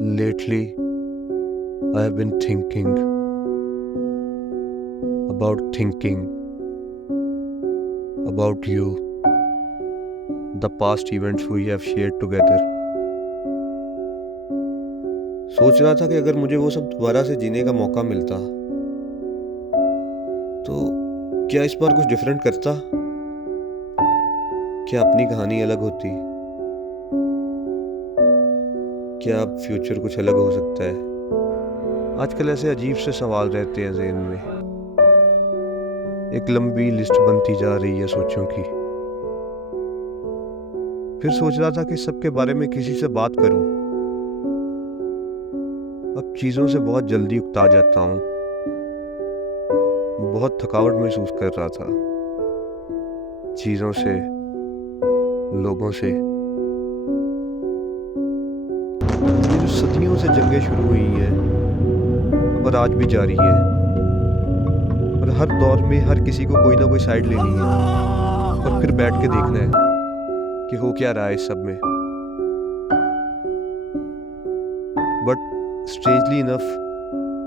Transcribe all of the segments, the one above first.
Lately, I have been thinking about you, the past events we have shared together. सोच रहा था कि अगर मुझे वो सब दोबारा से जीने का मौका मिलता तो क्या इस बार कुछ डिफरेंट करता। क्या अपनी कहानी अलग होती। क्या अब फ्यूचर कुछ अलग हो सकता है। आजकल ऐसे अजीब से सवाल रहते हैं ज़हन में। एक लंबी लिस्ट बनती जा रही है सोचों की। फिर सोच रहा था कि सबके बारे में किसी से बात करूं। अब चीज़ों से बहुत जल्दी उकता जाता हूँ। बहुत थकावट महसूस कर रहा था चीज़ों से, लोगों से। ये जो सदियों से जंगें शुरू हुई हैं और आज भी जारी है, और हर दौर में हर किसी को कोई ना कोई साइड लेनी है और फिर बैठ के देखना है कि हो क्या रहा है इस सब में। बट स्ट्रेंजली इनफ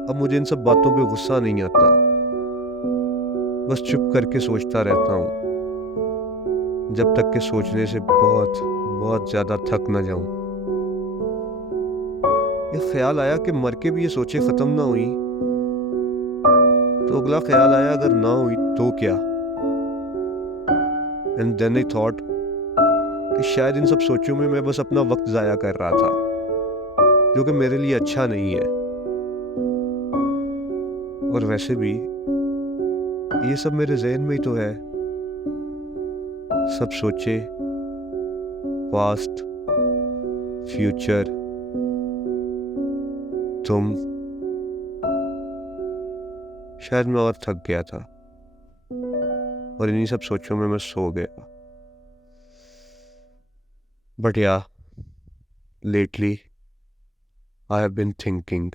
अब मुझे इन सब बातों पे गुस्सा नहीं आता। बस चुप करके सोचता रहता हूँ जब तक कि सोचने से बहुत बहुत ज़्यादा थक ना जाऊं। ये ख्याल आया कि मर के भी ये सोचे ख़त्म ना हुई तो अगला ख्याल आया अगर ना हुई तो क्या। एंड देन आई थॉट कि शायद इन सब सोचों में मैं बस अपना वक्त ज़ाया कर रहा था, जो कि मेरे लिए अच्छा नहीं है। और वैसे भी ये सब मेरे जहन में ही तो है। सब सोचे, पास्ट, फ्यूचर, तुम। शायद मैं और थक गया था और इन्हीं सब सोचों में मैं सो गया। बट या, lately I have been thinking